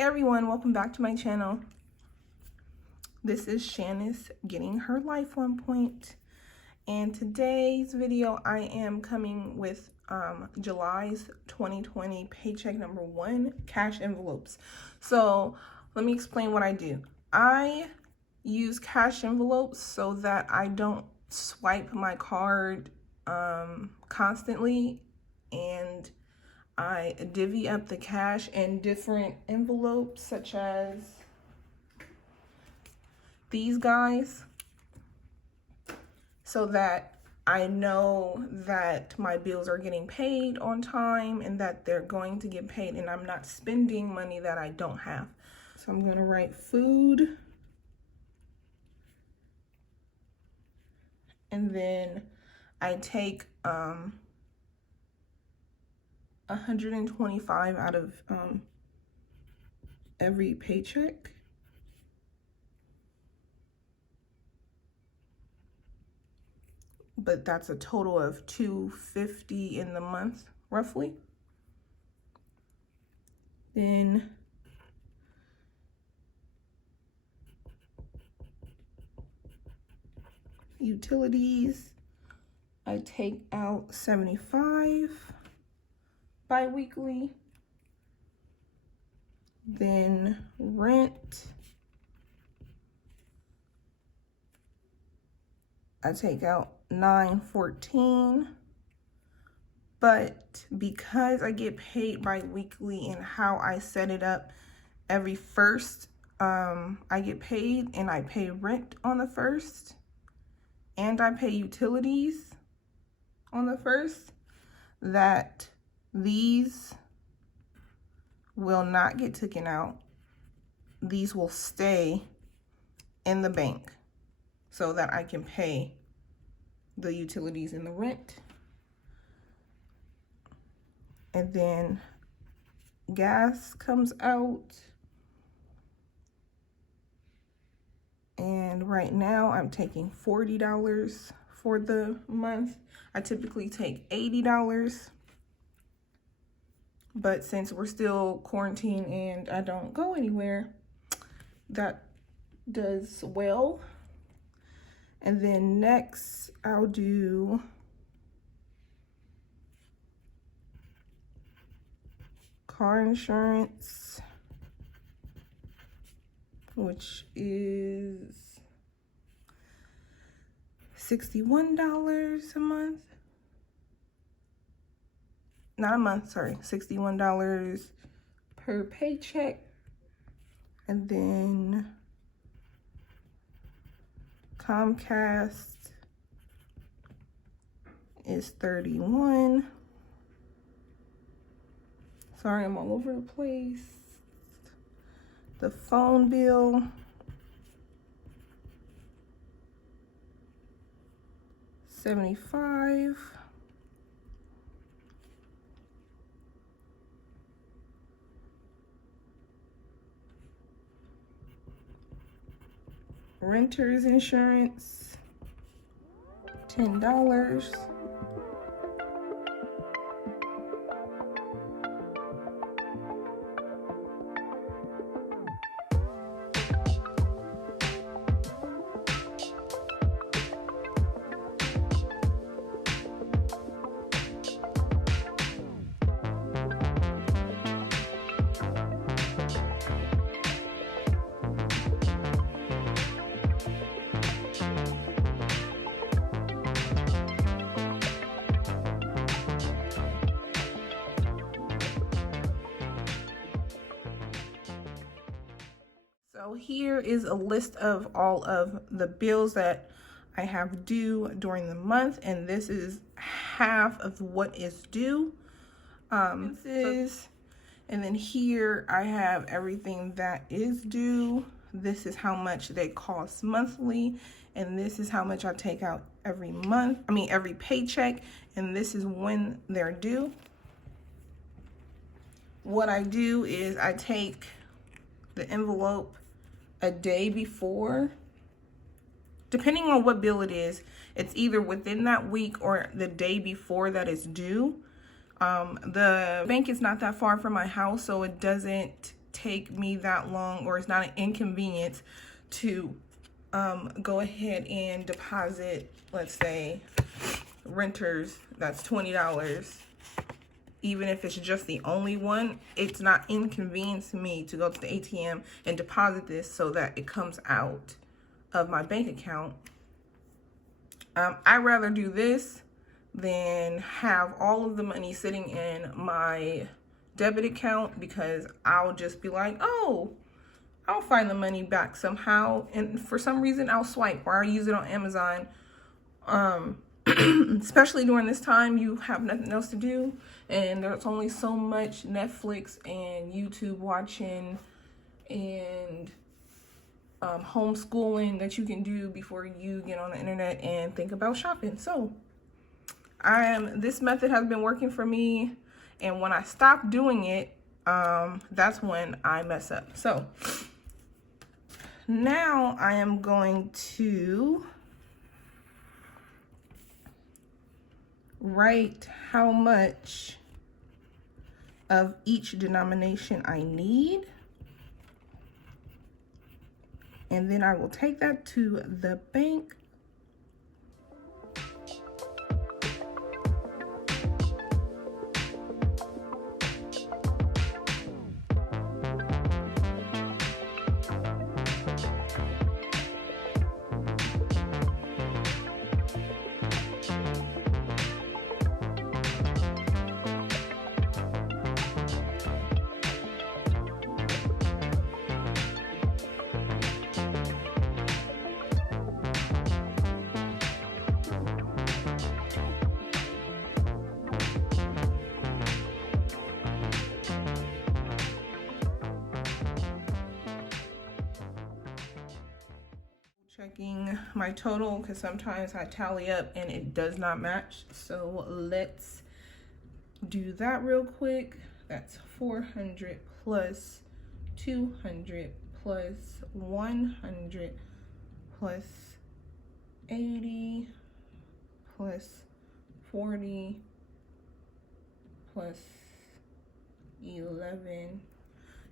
Hey everyone, welcome back to my channel. This is Shanice getting her life on point. And today's video, I am coming with July's 2020 paycheck number 1 cash envelopes. So let me explain what I do. I use cash envelopes so that I don't swipe my card constantly, and I divvy up the cash in different envelopes, such as these guys, so that I know that my bills are getting paid on time and that they're going to get paid, and I'm not spending money that I don't have. So I'm going to write food, and then I take 125 out of every paycheck. But that's a total of $250 in the month, roughly. Then utilities, I take out 75 bi-weekly. Then rent, I take out $9.14. But because I get paid bi-weekly and how I set it up, every first I get paid, and I pay rent on the first, and I pay utilities on the first, that these will not get taken out. These will stay in the bank so that I can pay the utilities and the rent. And then gas comes out. And right now I'm taking $40 for the month. I typically take $80. But since we're still quarantined and I don't go anywhere, that does well. And then next I'll do car insurance, which is $61 a month. Not a month, sorry, $61 per paycheck. And then Comcast is $31. Sorry, I'm all over the place. The phone bill, $75. Renter's insurance, $10. So here is a list of all of the bills that I have due during the month, and this is half of what is due. And then here I have everything that is due. This is how much they cost monthly, and this is how much I take out every month. Every paycheck, and this is when they're due. What I do is I take the envelope a day before. Depending on what bill it is, it's either within that week or the day before that is due. The bank is not that far from my house, so it doesn't take me that long, or it's not an inconvenience to go ahead and deposit, let's say, renters, that's $20. Even if it's just the only one, it's not inconvenient to me to go to the ATM and deposit this so that it comes out of my bank account. I'd rather do this than have all of the money sitting in my debit account, because I'll just be like, oh, I'll find the money back somehow, and for some reason I'll swipe, or I'll use it on Amazon. Especially during this time, you have nothing else to do, and there's only so much Netflix and YouTube watching and homeschooling that you can do before you get on the internet and think about shopping. So this method has been working for me, and when I stop doing it, that's when I mess up. So now I am going to write how much of each denomination I need, and then I will take that to the bank. Checking my total, because sometimes I tally up and it does not match. So let's do that real quick. That's 400 plus 200 plus 100 plus 80 plus 40 plus 11.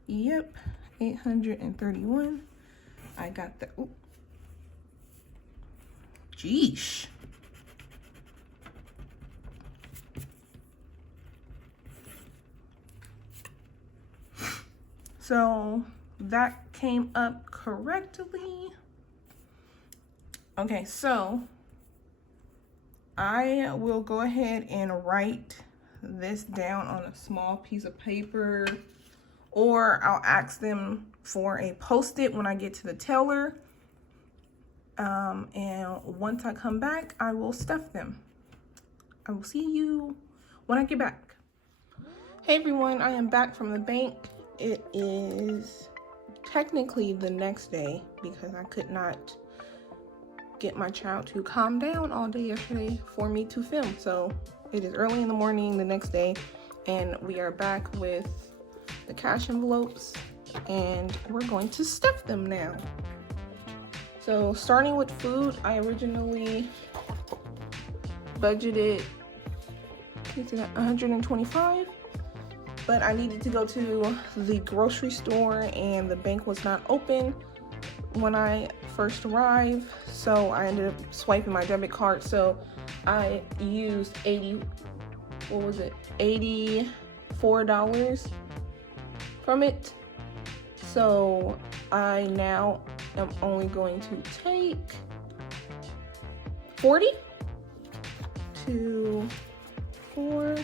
Yep, 831. I got the, ooh. Jeesh. So that came up correctly. Okay, so I will go ahead and write this down on a small piece of paper, or I'll ask them for a Post-it when I get to the teller. And once I come back, I will stuff them. I will see you when I get back. Hey everyone, I am back from the bank. It is technically the next day because I could not get my child to calm down all day yesterday for me to film. So it is early in the morning the next day, and we are back with the cash envelopes, and we're going to stuff them now. So starting with food, I originally budgeted $125, but I needed to go to the grocery store and the bank was not open when I first arrived, so I ended up swiping my debit card. So I used $84 from it. So I now am only going to take 40 to 4.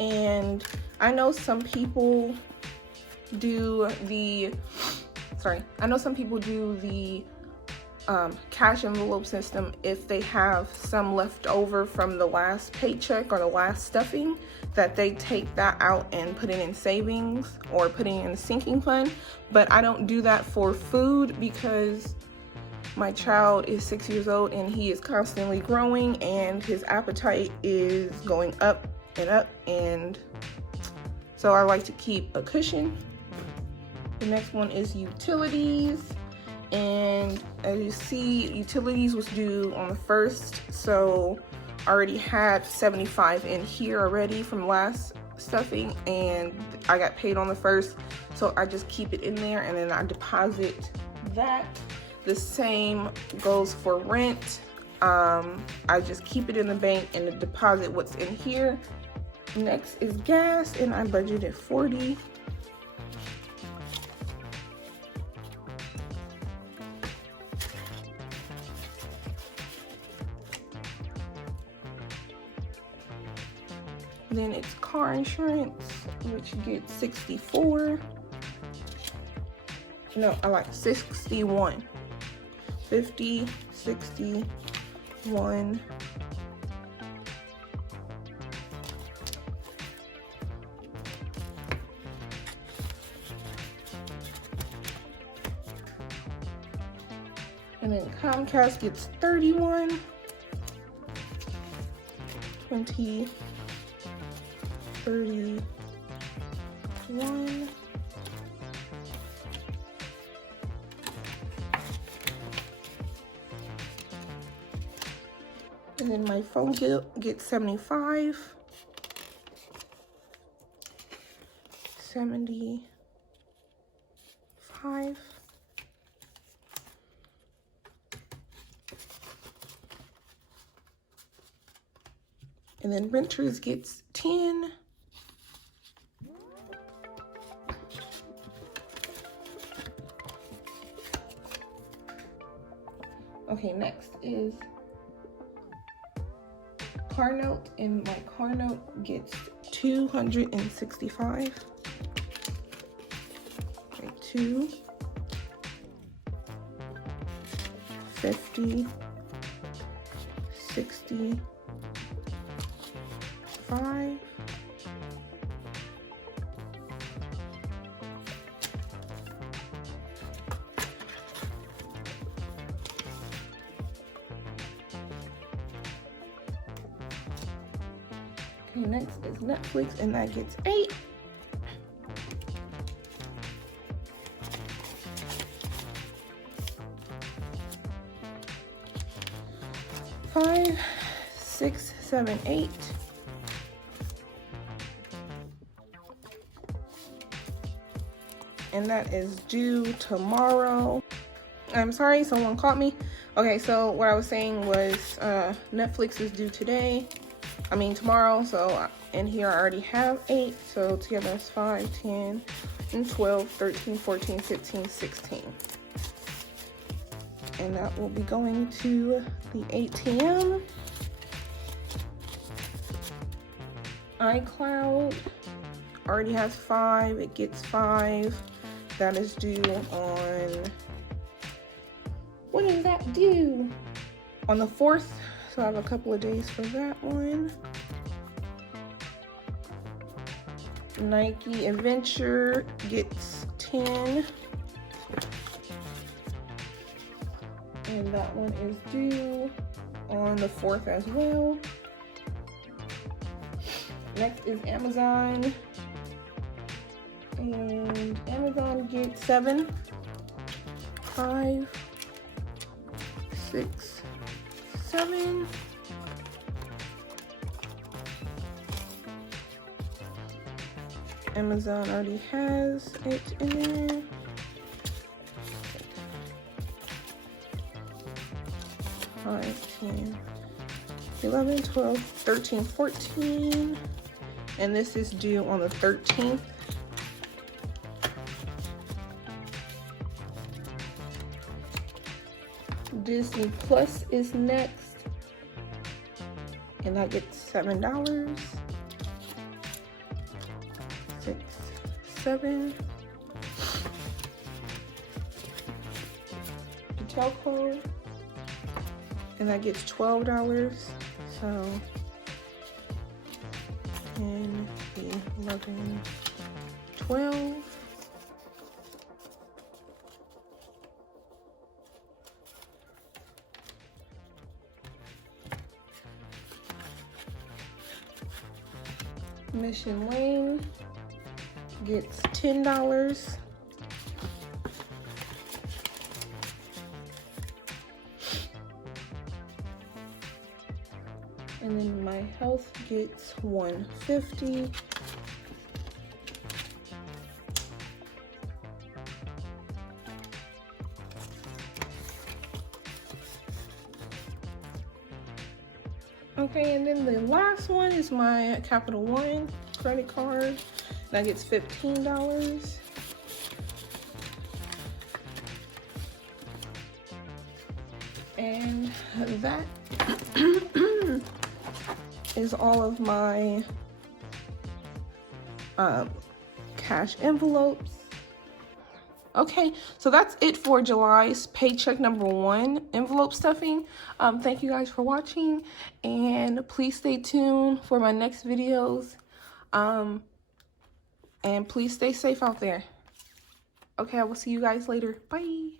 And I know some people do the, cash envelope system if they have some left over from the last paycheck or the last stuffing, that they take that out and put it in savings or put it in a sinking fund. But I don't do that for food because my child is 6 years old and he is constantly growing and his appetite is going up and up, and so I like to keep a cushion. The next one is utilities, and as you see, utilities was due on the 1st, so already had 75 in here already from last stuffing, and I got paid on the 1st, so I just keep it in there and then I deposit that. The same goes for rent. I just keep it in the bank and deposit what's in here. Next is gas, and I budgeted 40. Then it's car insurance, which gets 64. No, I like 61. 50, 61. And then Comcast gets 31. 20. 31. And then my phone gets 75. 75. And then renters gets 10. Okay, next is car note, and my car note gets 265. Okay, 2, 50, 65. Okay, next is Netflix, and that gets 8. Five, 6, 7, 8. And that is due tomorrow. I'm sorry, someone caught me. Okay, so what I was saying was Netflix is due tomorrow. So in here I already have 8. So together it's 5, 10, and 12, 13, 14, 15, 16. And that will be going to the ATM. iCloud already has 5. It gets 5. That is due on, when is that due? On the 4th. So I have a couple of days for that one. Nike Adventure gets 10. And that one is due on the 4th as well. Next is Amazon. And Amazon gets 7. 5, 6, 7. Amazon already has it in there. 5, 10, 11, 12, 13, 14. And this is due on the 13th. Disney Plus is next, and that gets $7. 6, 7. The telco, and that gets $12. So 10, 11, 12. Mission Lane gets $10. And then my health gets $150. Okay, and then the last one is my Capital One credit card. That gets $15. And that is all of my cash envelopes. Okay, so that's it for July's paycheck number 1 envelope stuffing. Thank you guys for watching, and please stay tuned for my next videos. And please stay safe out there. Okay, I will see you guys later. Bye.